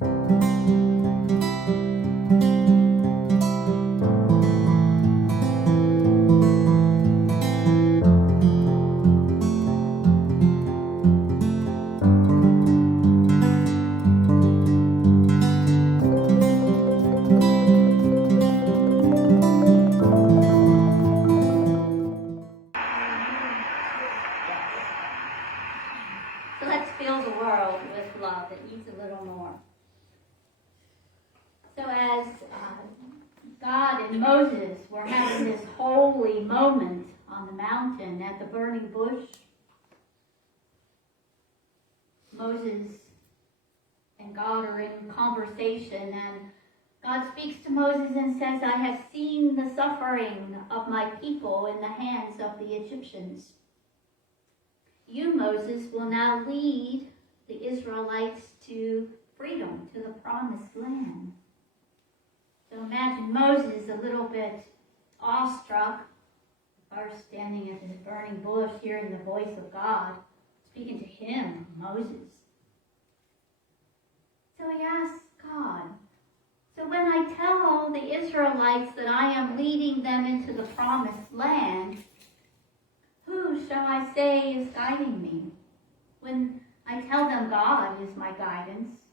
So let's fill the world with love that needs a little more. So as God and Moses were having this holy moment on the mountain at the burning bush, Moses and God are in conversation, and God speaks to Moses and says, "I have seen the suffering of my people in the hands of the Egyptians. You, Moses, will now lead the Israelites to freedom, to the promised land." So imagine Moses a little bit awestruck, first standing at this burning bush, hearing the voice of God, speaking to him, Moses. So he asks God, "So when I tell the Israelites that I am leading them into the promised land, who shall I say is guiding me? When I tell them God is my guidance,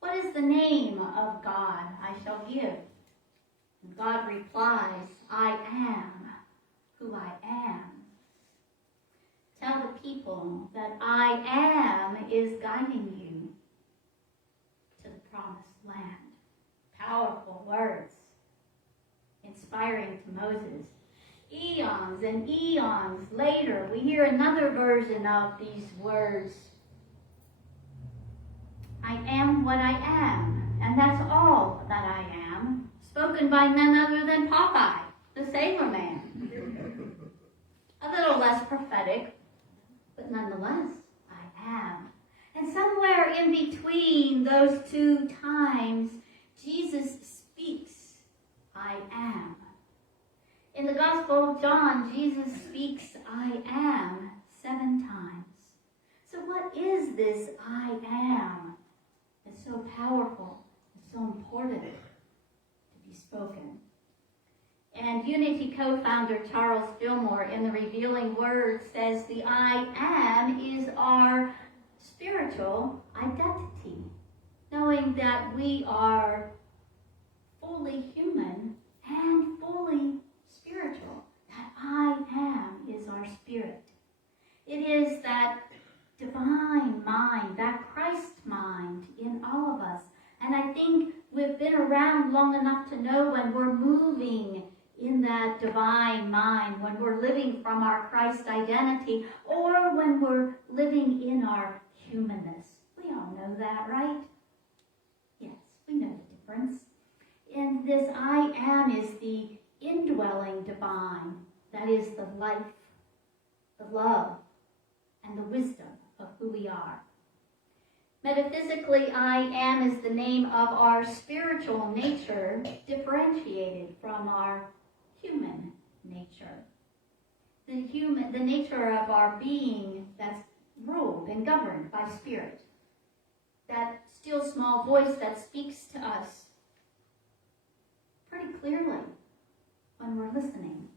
what is the name of God I shall give?" And God replies, "I am who I am." Tell the people that I am is guiding you to the promised land. Powerful words, inspiring to Moses. Eons and eons later, we hear another version of these words. I am what I am, and that's all that I am, spoken by none other than Popeye, the sailor man. A little less prophetic, but nonetheless, I am. And somewhere in between those two times, Jesus speaks, I am. In the Gospel of John, Jesus speaks, I am, 7 times. So what is this I am? It's so powerful, it's so important to be spoken. And Unity co-founder Charles Fillmore, in the Revealing Word, says the I am is our spiritual identity, knowing that we are fully human and fully spiritual. That I am is our spirit. It is that divine mind, that Christ mind in all of us. And I think we've been around long enough to know when we're moving in that divine mind, when we're living from our Christ identity, or when we're living in our humanness. We all know that, right? Yes, we know the difference. And this I am is the indwelling divine, that is the life, the love, and the wisdom of who we are. Metaphysically, I am is the name of our spiritual nature, differentiated from our human nature. The nature of our being that's ruled and governed by spirit. That still small voice that speaks to us pretty clearly when we're listening,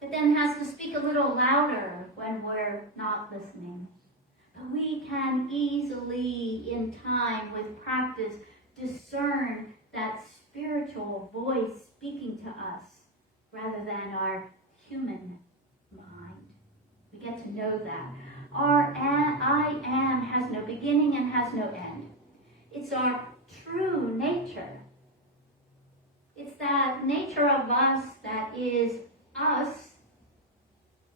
but then has to speak a little louder when we're not listening. But we can easily, in time, with practice, discern that spiritual voice speaking to us rather than our human mind. We get to know that. Our I am has no beginning and has no end. It's our true nature. It's that nature of us that is us,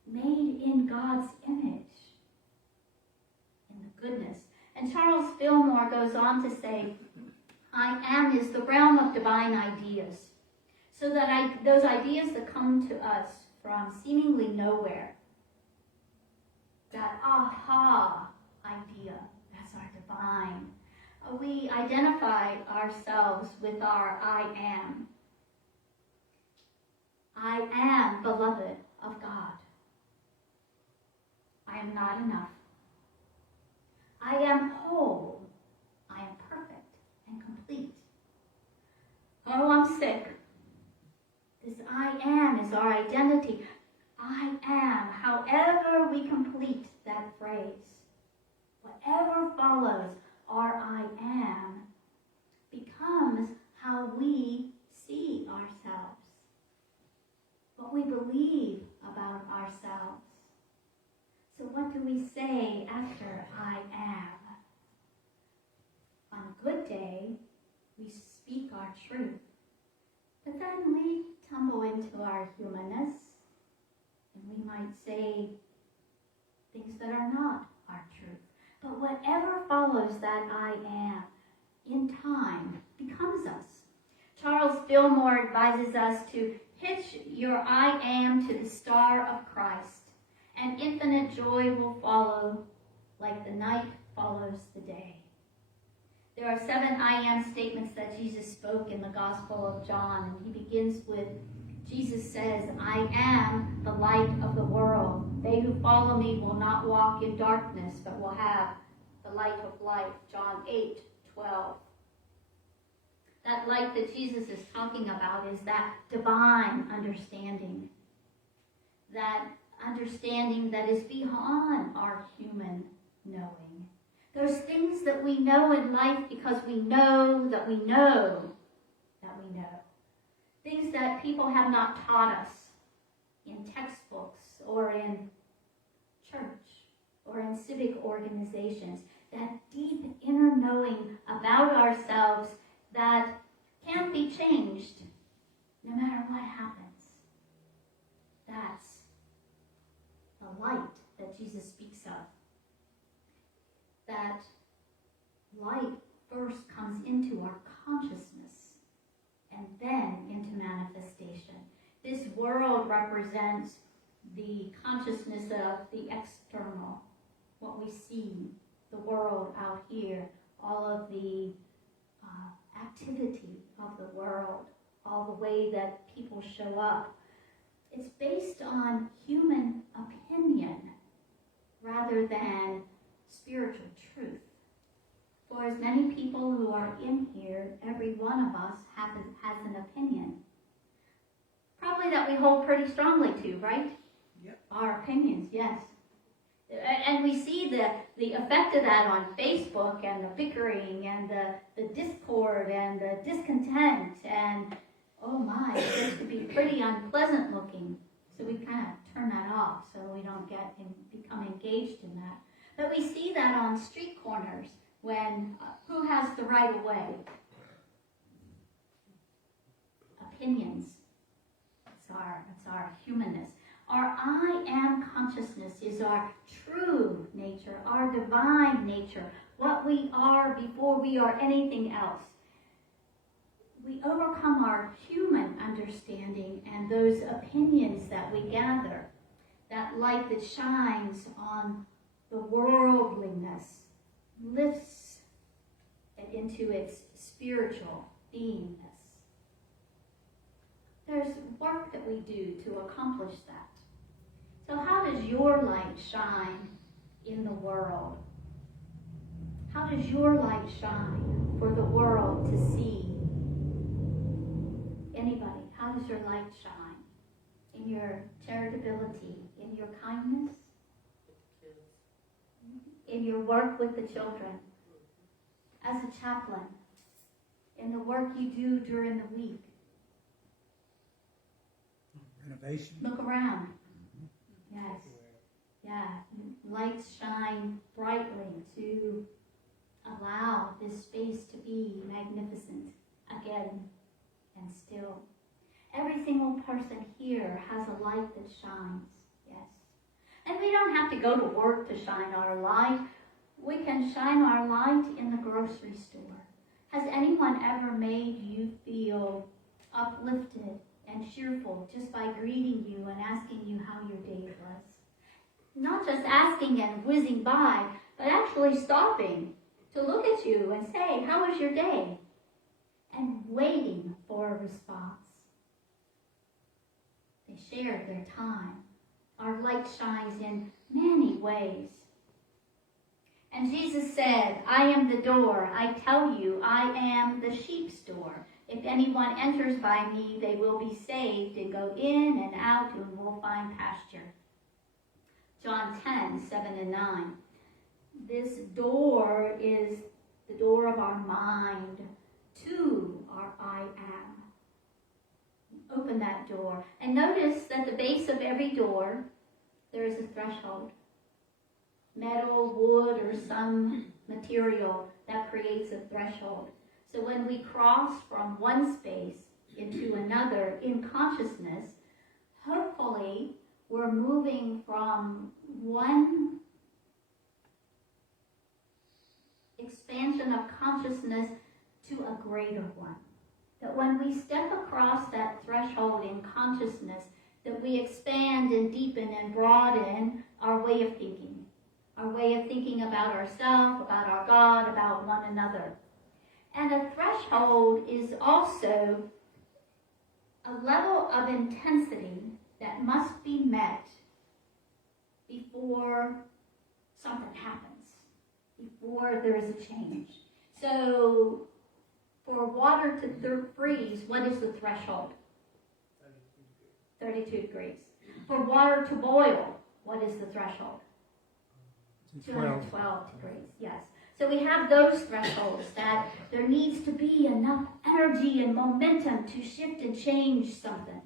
made in God's image, in the goodness. And Charles Fillmore goes on to say, I am is the realm of divine ideas. So that those ideas that come to us from seemingly nowhere, that aha idea, that's our divine. We identify ourselves with our I am. I am beloved of God. I am not enough. I am whole. I am perfect. Oh, I'm sick. This I am is our identity. I am, however we complete that phrase, whatever follows our I am becomes how we see ourselves, what we believe about ourselves. So what do we say after I am? On a good day, we speak our truth, but then we tumble into our humanness, and we might say things that are not our truth. But whatever follows that I am, in time, becomes us. Charles Fillmore advises us to hitch your I am to the star of Christ, and infinite joy will follow like the night follows the day. There are 7 I am statements that Jesus spoke in the Gospel of John, and he begins with, Jesus says, I am the light of the world. They who follow me will not walk in darkness, but will have the light of life. John 8:12. That light that Jesus is talking about is that divine understanding. That understanding that is beyond our human knowing. Those things that we know in life because we know that we know that we know. Things that people have not taught us in textbooks or in church or in civic organizations. That deep inner knowing about ourselves that can't be changed no matter what happens. That's the light that Jesus speaks of. That light first comes into our consciousness and then into manifestation. This world represents the consciousness of the external, what we see, the world out here, all of the activity of the world, all the way that people show up. It's based on human opinion rather than spiritual truth. For as many people who are in here, every one of us has an opinion. Probably that we hold pretty strongly to, right? Yep. Our opinions, yes. And we see the effect of that on Facebook and the bickering and the discord and the discontent and, oh my, it gets to be pretty unpleasant looking. So we kind of turn that off so we don't become engaged in that. But we see that on street corners when who has the right of way? Opinions. It's our humanness. Our I am consciousness is our true nature, our divine nature, what we are before we are anything else. We overcome our human understanding and those opinions that we gather, that light that shines on the worldliness, lifts it into its spiritual beingness. There's work that we do to accomplish that. So how does your light shine in the world? How does your light shine for the world to see? Anybody, how does your light shine? In your charitability, in your kindness, in your work with the children, as a chaplain, in the work you do during the week. Renovation. Look around. Yes. Yeah. Lights shine brightly to allow this space to be magnificent again and still. Every single person here has a light that shines. Yes. And we don't have to go to work to shine our light. We can shine our light in the grocery store. Has anyone ever made you feel uplifted and cheerful just by greeting you and asking you how your day was? Not just asking and whizzing by, but actually stopping to look at you and say, how was your day? And waiting for a response. They shared their time. Our light shines in many ways. And Jesus said, I am the door. I tell you, I am the sheep's door. If anyone enters by me, they will be saved and go in and out and will find pasture. John 10:7-9. This door is the door of our mind to our I am. Open that door. And notice at the base of every door, there is a threshold. Metal, wood, or some material that creates a threshold. So when we cross from one space into another in consciousness, hopefully we're moving from one expansion of consciousness to a greater one. That when we step across that threshold in consciousness, that we expand and deepen and broaden our way of thinking. Our way of thinking about ourselves, about our God, about one another. And a threshold is also a level of intensity that must be met before something happens, before there is a change. So, for water to freeze, what is the threshold? 32 degrees. For water to boil, what is the threshold? 212 degrees, yes. So we have those thresholds that there needs to be enough energy and momentum to shift and change something.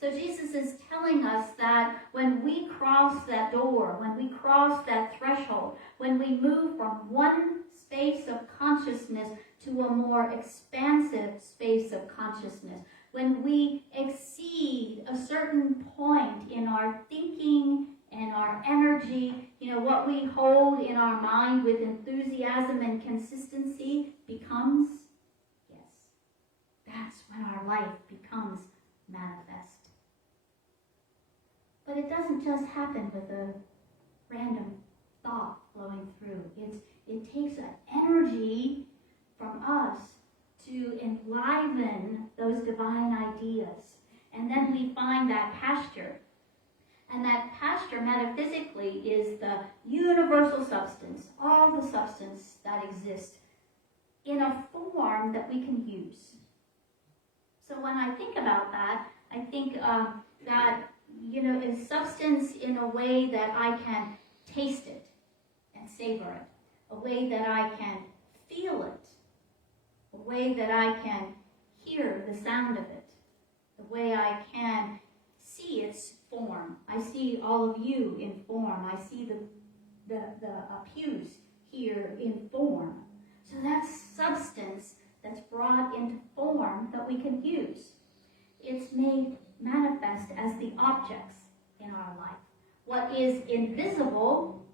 So Jesus is telling us that when we cross that door, when we cross that threshold, when we move from one space of consciousness to a more expansive space of consciousness, when we exceed a certain point in our thinking and our energy, what we hold in our mind with enthusiasm and consistency becomes, that's when our life becomes manifest. But it doesn't just happen with a random thought flowing through. It takes an energy from us to enliven those divine ideas. And then we find that pasture. And that pasture, metaphysically, is the universal substance, all the substance that exists, in a form that we can use. So when I think about that, I think that, is substance in a way that I can taste it and savor it, a way that I can feel it, a way that I can hear the sound of it, the way I can see its form. I see all of you in form. I see the pews here in form. So that's substance that's brought into form that we can use. It's made manifest as the objects in our life. What is invisible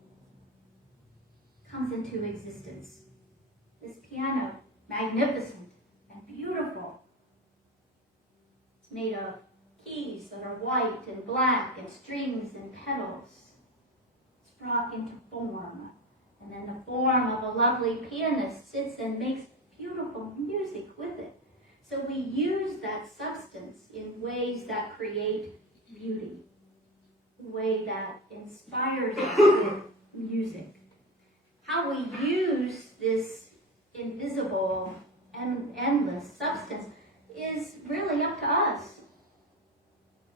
comes into existence. This piano, magnificent and beautiful. It's made of keys that are white and black and strings and pedals. It's brought into form. And then the form of a lovely pianist sits and makes beautiful music with it. So we use that substance in ways that create beauty, a way that inspires us with music. How we use this invisible and endless substance is really up to us.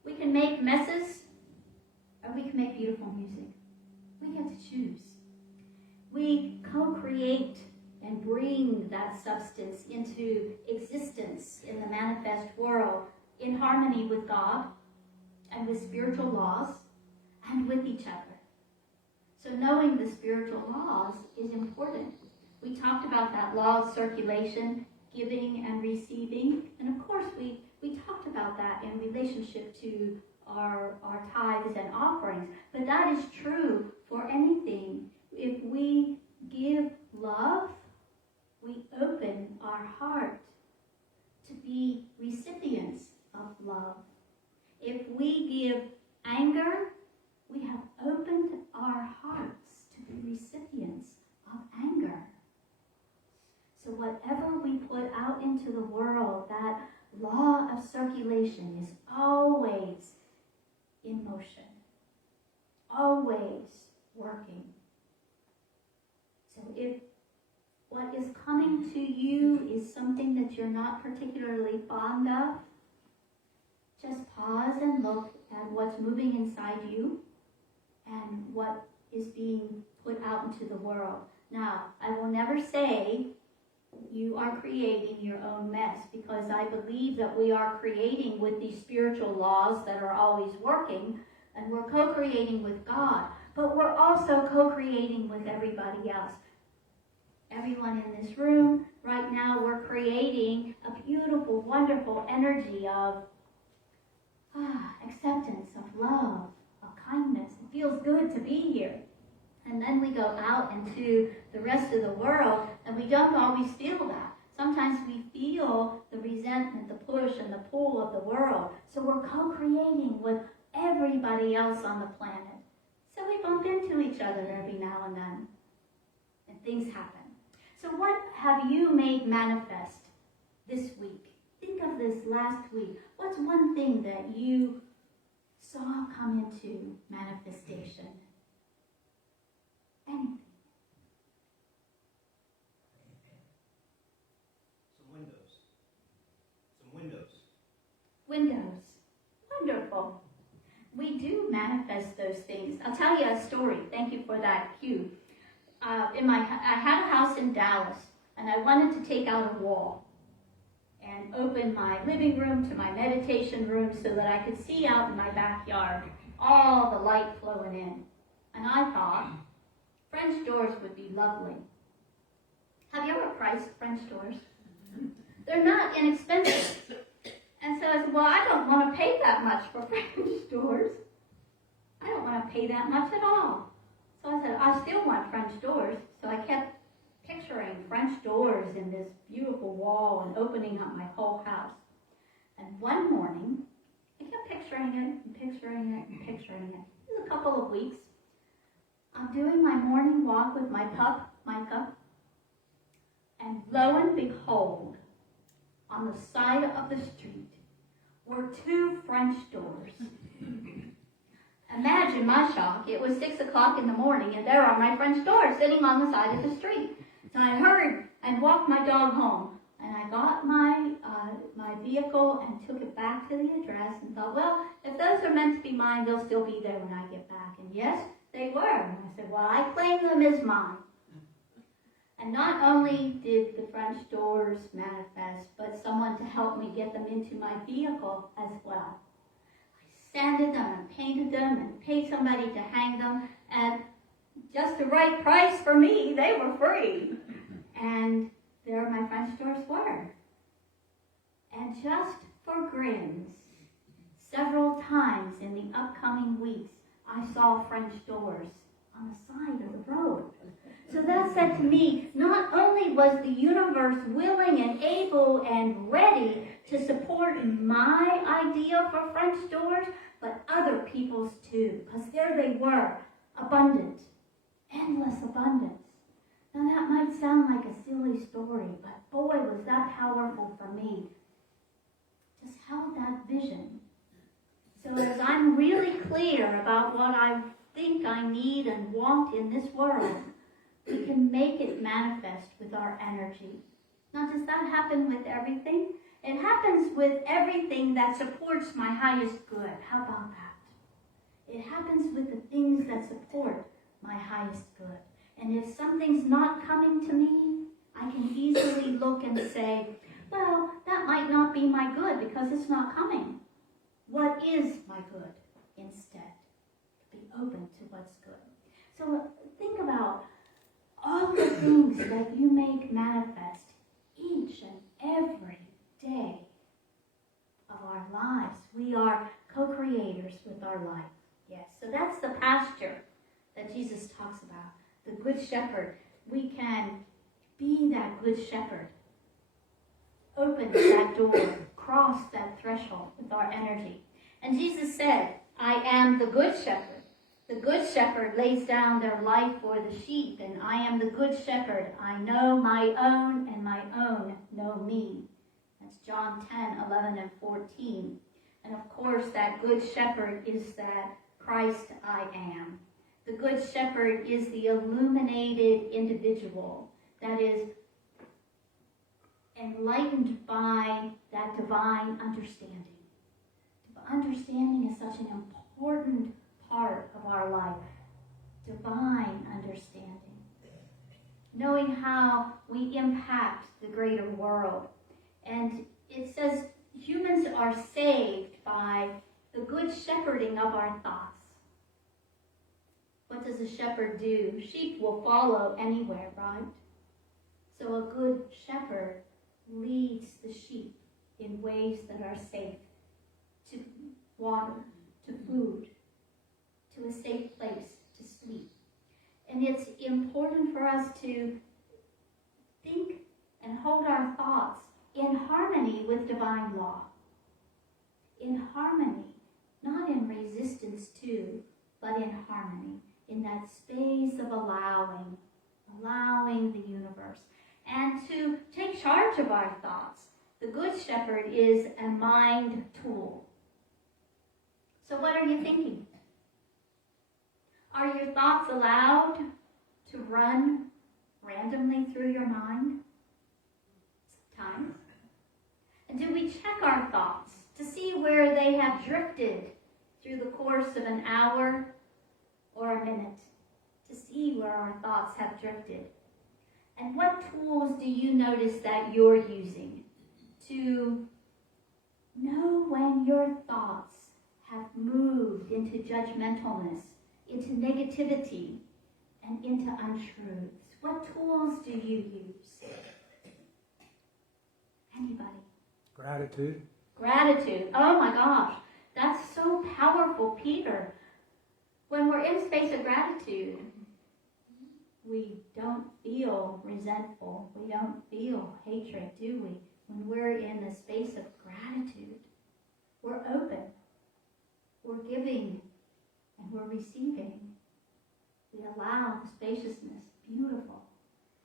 We can make messes, or we can make beautiful music. We get to choose. We co-create and bring that substance into existence in the manifest world in harmony with God and with spiritual laws and with each other. So knowing the spiritual laws is important. We talked about that law of circulation, giving and receiving, and of course we talked about that in relationship to our tithes and offerings, but that is true for anything. If we give love, we open our heart to be recipients of love. If we give anger, we have opened our hearts to be recipients of anger. So whatever we put out into the world, that law of circulation is always in motion, always working. So if what is coming to you is something that you're you're not particularly fond of, just pause and look at what's moving inside you and what is being put out into the world. Now, I will never say you are creating your own mess, because I believe that we are creating with these spiritual laws that are always working, and we're co-creating with God, but we're also co-creating with everybody else. Everyone in this room, right now, we're creating a beautiful, wonderful energy of acceptance, of love, of kindness. It feels good to be here. And then we go out into the rest of the world, and we don't always feel that. Sometimes we feel the resentment, the push, and the pull of the world. So we're co-creating with everybody else on the planet. So we bump into each other every now and then, and things happen. So what have you made manifest this week? Think of this last week. What's one thing that you saw come into manifestation? Anything. Some windows. Windows. Wonderful. We do manifest those things. I'll tell you a story. Thank you for that cue. I had a house in Dallas, and I wanted to take out a wall and open my living room to my meditation room so that I could see out in my backyard all the light flowing in. And I thought French doors would be lovely. Have you ever priced French doors? They're not inexpensive. And so I said, well, I don't want to pay that much for French doors. I don't want to pay that much at all. So I said, I still want French doors. So I kept picturing French doors in this beautiful wall and opening up my whole house. And one morning, I kept picturing it and picturing it and picturing it. It was a couple of weeks. I'm doing my morning walk with my pup, Micah, and lo and behold, on the side of the street were two French doors. Imagine my shock. It was 6 o'clock in the morning, and there are my French doors sitting on the side of the street. So I hurried and walked my dog home, and I got my vehicle and took it back to the address and thought, well, if those are meant to be mine, they'll still be there when I get back. And yes, they were. And I said, well, I claim them as mine. And not only did the French doors manifest, but someone to help me get them into my vehicle as well. I sanded them and painted them and paid somebody to hang them at just the right price for me. They were free. And there my French doors were. And just for grins, several times in the upcoming weeks, I saw French doors on the side of the road. So that said to me, not only was the universe willing and able and ready to support my idea for French doors, but other people's too, because there they were, abundant, endless abundance. Now that might sound like a silly story, but boy, was that powerful for me. Just held that vision. So as I'm really clear about what I think I need and want in this world, we can make it manifest with our energy. Now, does that happen with everything? It happens with everything that supports my highest good. How about that? It happens with the things that support my highest good. And if something's not coming to me, I can easily look and say, well, that might not be my good because it's not coming. What is my good instead? Be open to what's good. So think about all the things that you make manifest each and every day of our lives. We are co-creators with our life. Yes, so that's the pasture that Jesus talks about. The good shepherd. We can be that good shepherd. Open that door. Cross that threshold with our energy. And Jesus said, I am the good shepherd. The good shepherd lays down their life for the sheep, and I am the good shepherd. I know my own, and my own know me. That's John 10, 11, and 14. And of course, that good shepherd is that Christ I am. The good shepherd is the illuminated individual that is enlightened by that divine understanding. Understanding is such an important part of our life. Divine understanding. Knowing how we impact the greater world. And it says humans are saved by the good shepherding of our thoughts. What does a shepherd do? Sheep will follow anywhere, right? So a good shepherd leads the sheep in ways that are safe, to water, to food, to a safe place to sleep. And it's important for us to think and hold our thoughts in harmony with divine law. In harmony, not in resistance to, but in harmony, in that space of allowing the universe. And to take charge of our thoughts. The Good Shepherd is a mind tool. So what are you thinking? Are your thoughts allowed to run randomly through your mind? Sometimes. And do we check our thoughts to see where they have drifted through the course of an hour or a minute? To see where our thoughts have drifted. And what tools do you notice that you're using to know when your thoughts have moved into judgmentalness, into negativity, and into untruths? What tools do you use? Anybody? Gratitude. Gratitude. Oh my gosh, that's so powerful, Peter. When we're in a space of gratitude, we don't feel resentful. We don't feel hatred, do we? When we're in a space of gratitude, we're open, we're giving, and we're receiving. We allow the spaciousness. Beautiful.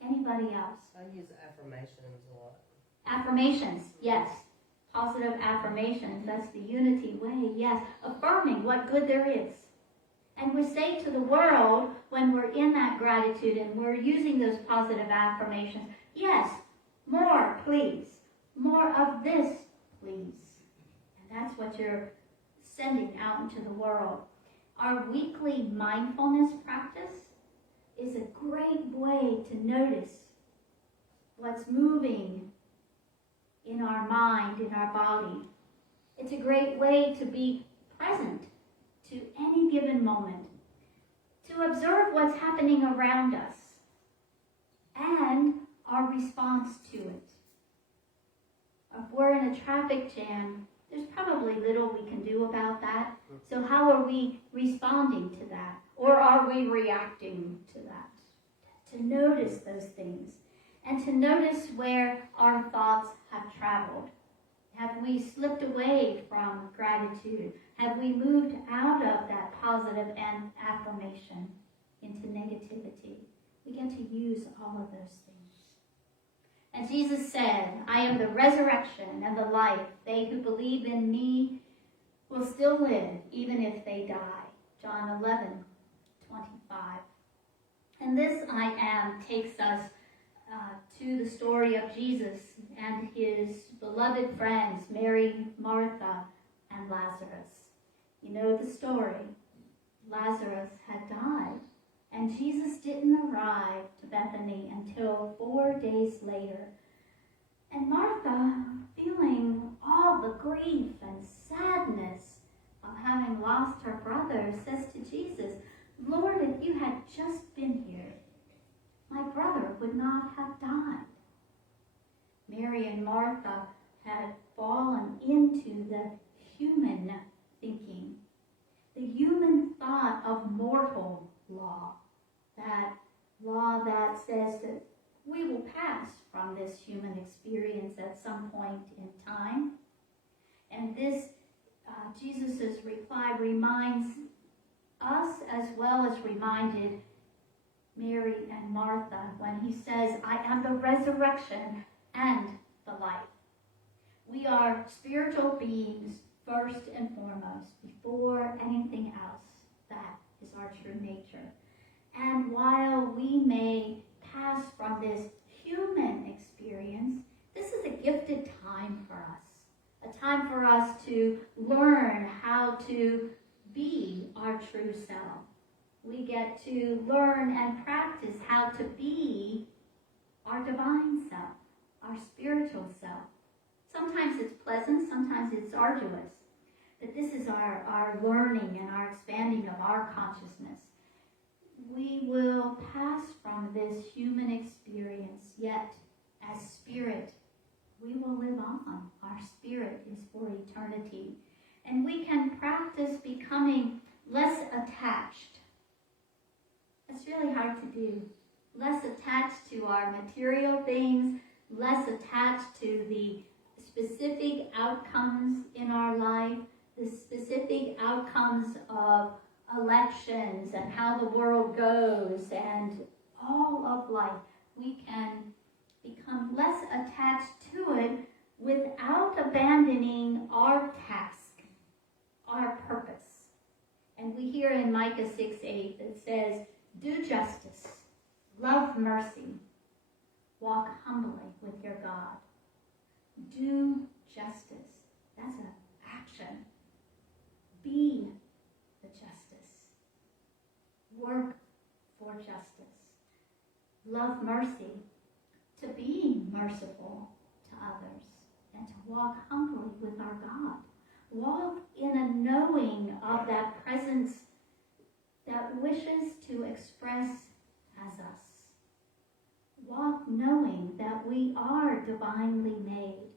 Anybody else? I use affirmations a lot. Affirmations, yes. Positive affirmations. That's the unity way, yes. Affirming what good there is. And we say to the world, when we're in that gratitude and we're using those positive affirmations, yes, more, please. More of this, please. And that's what you're sending out into the world. Our weekly mindfulness practice is a great way to notice what's moving in our mind, in our body. It's a great way to be present to any given moment, to observe what's happening around us and our response to it. If we're in a traffic jam, there's probably little we can do about that. So how are we responding to that? Or are we reacting to that? To notice those things and to notice where our thoughts have traveled. Have we slipped away from gratitude? Have we moved out of that positive and affirmation into negativity? We get to use all of those things. And Jesus said, I am the resurrection and the life. They who believe in me will still live, even if they die. John 11:25. And this I am takes us to the story of Jesus and his beloved friends, Mary, Martha, and Lazarus. You know the story. Lazarus had died, and Jesus didn't arrive to Bethany until 4 days later. And Martha, feeling all the grief and sadness of having lost her brother, says to Jesus, Lord, if you had just been here, my brother would not have died. Mary and Martha had fallen into the human thinking, the human thought of mortal law, that law that says that we will pass from this human experience at some point in time. And this, Jesus' reply reminds us as well as reminded Mary and Martha when he says, I am the resurrection and the life. We are spiritual beings first and foremost, before anything else. That is our true nature. And while we may pass from this human experience, this is a gifted time for us, a time for us to learn how to be our true self. We get to learn and practice how to be our divine self, our spiritual self. Sometimes it's pleasant, sometimes it's arduous. But this is our learning and our expanding of our consciousness. We will pass from this human experience, yet as spirit, we will live on. Our spirit is for eternity. And we can practice becoming less attached. It's really hard to do. Less attached to our material things, less attached to the specific outcomes in our life, the specific outcomes of elections and how the world goes and all of life. We can become less attached to it without abandoning our task, our purpose. And we hear in Micah 6:8 that says, do justice, love mercy, walk humbly with your God. Do justice. That's an action. Be the justice. Work for justice. Love mercy. To be merciful to others. And to walk humbly with our God. Walk in a knowing of that presence that wishes to express as us. Walk knowing that we are divinely made,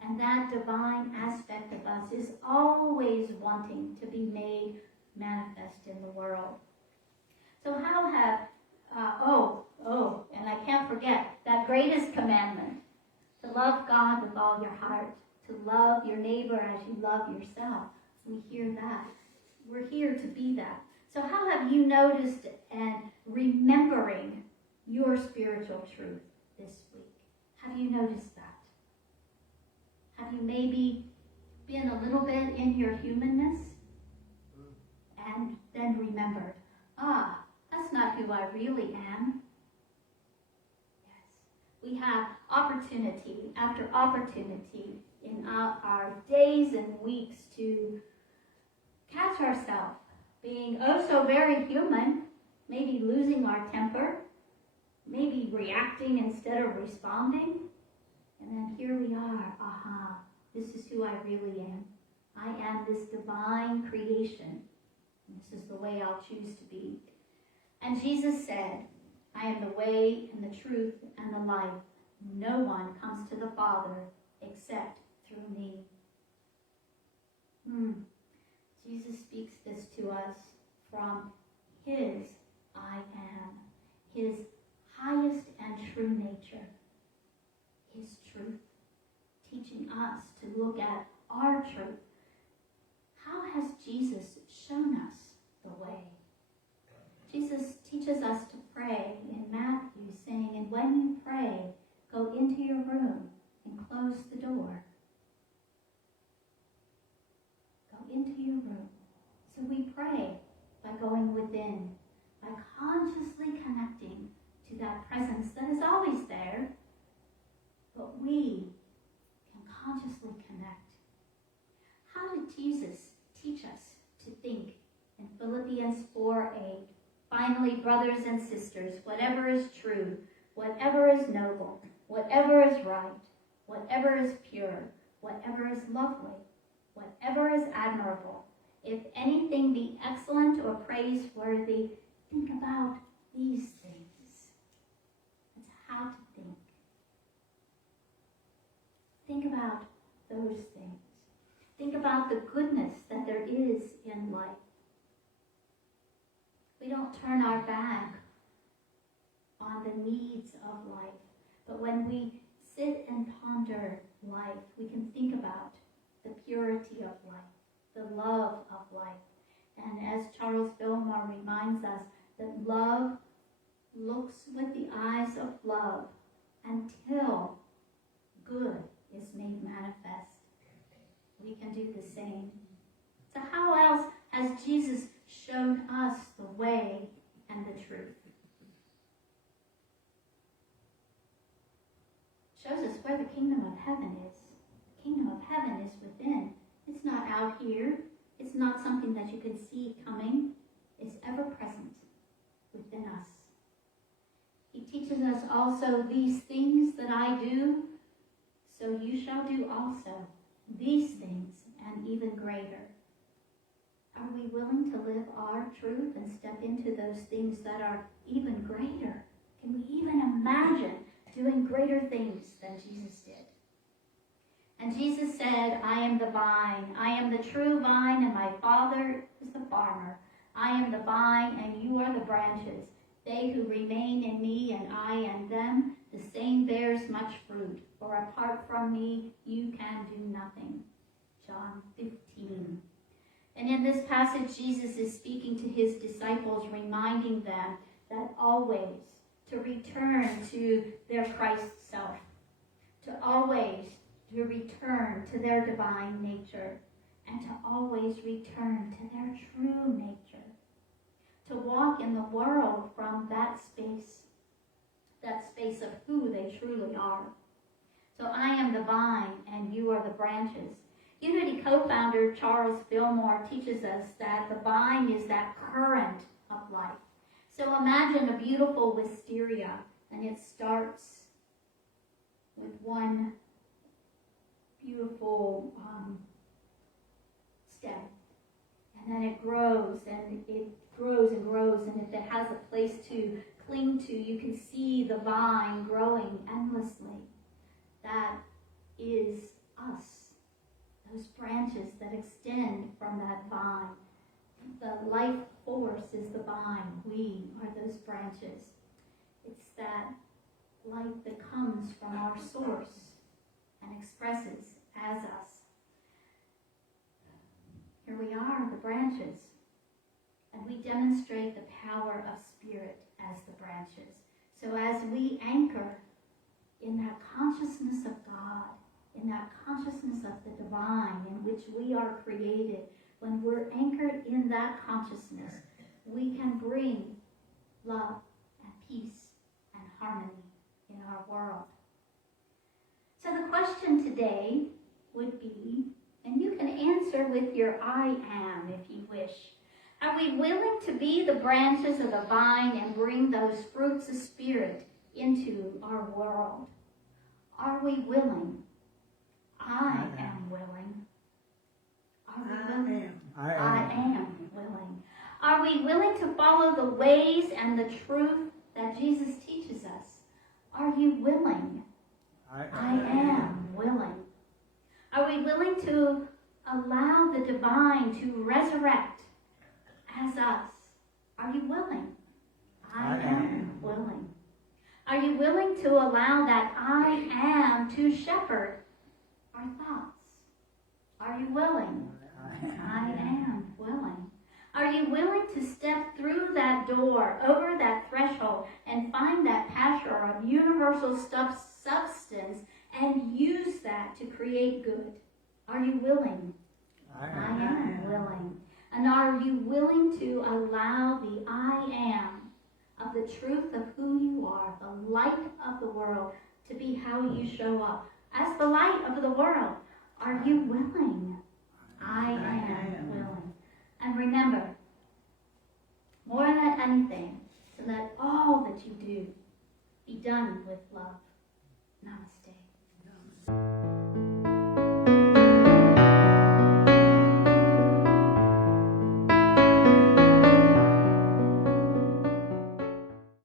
and that divine aspect of us is always wanting to be made manifest in the world. So how have, and I can't forget that greatest commandment, to love God with all your heart, to love your neighbor as you love yourself. We hear that. We're here to be that. So how have you noticed and remembering your spiritual truth this week? Have you noticed that? Have you maybe been a little bit in your humanness and then remembered, that's not who I really am? Yes. We have opportunity after opportunity in our days and weeks to catch ourselves being so very human, maybe losing our temper, maybe reacting instead of responding. And then here we are, this is who I really am. I am this divine creation. And this is the way I'll choose to be. And Jesus said, I am the way and the truth and the life. No one comes to the Father except through me. Jesus speaks this to us from his I am, his highest and true nature, his truth, teaching us to look at our truth. How has Jesus shown us the way? Jesus teaches us to pray in Matthew, saying, and when you pray, go into your room and close the door. Go into your room. So we pray by going within, by consciously connecting to that presence that is always there, but we can consciously connect. How did Jesus teach us to think in Philippians 4:8? Finally, brothers and sisters, whatever is true, whatever is noble, whatever is right, whatever is pure, whatever is lovely, whatever is admirable, if anything be excellent or praiseworthy, think about these things. That's how to think. Think about those things. Think about the goodness that there is in life. We don't turn our back on the needs of life, but when we sit and ponder life, we can think about the purity of life, the love of life. And as Charles Fillmore reminds us, that love looks with the eyes of love until good is made manifest. We can do the same. So how else has Jesus shown us the way and the truth? Shows us where the kingdom of heaven also these things that I do, so you shall do also these things and even greater. Are we willing to live our truth and step into those things that are even greater? Can we even imagine doing greater things than Jesus did? And Jesus said, I am the vine, I am the true vine, and my Father is the farmer. I am the vine, and you are the branches. They who remain in me, and I in them, the same bears much fruit. For apart from me, you can do nothing. John 15. And in this passage, Jesus is speaking to his disciples, reminding them that always to return to their Christ self, to always to return to their divine nature, and to always return to their true nature, to walk in the world from that space of who they truly are. So I am the vine, and you are the branches. Unity co-founder Charles Fillmore teaches us that the vine is that current of life. So imagine a beautiful wisteria, and it starts with one beautiful stem. And then it grows, and it grows and grows, and if it has a place to cling to, you can see the vine growing endlessly. That is us, those branches that extend from that vine. The life force is the vine. We are those branches. It's that life that comes from our source and expresses as us. Here we are, the branches, and we demonstrate the power of Spirit as the branches. So as we anchor in that consciousness of God, in that consciousness of the divine in which we are created, when we're anchored in that consciousness, we can bring love and peace and harmony in our world. So the question today would be, and you can answer with your I am if you wish, are we willing to be the branches of the vine and bring those fruits of Spirit into our world? Are we willing? I am willing. Are we willing? I am willing. Are we willing to follow the ways and the truth that Jesus teaches us? Are you willing? I am willing. Are we willing to allow the divine to resurrect as us? Are you willing? I am willing. Are you willing to allow that I am to shepherd our thoughts? Are you willing? I am willing. Are you willing to step through that door, over that threshold, and find that pasture of universal substance and use that to create good? Are you willing? I am willing. And are you willing to allow the I am of the truth of who you are, the light of the world, to be how you show up as the light of the world? Are you willing? I am willing. And remember, more than anything, to let all that you do be done with love. Namaste.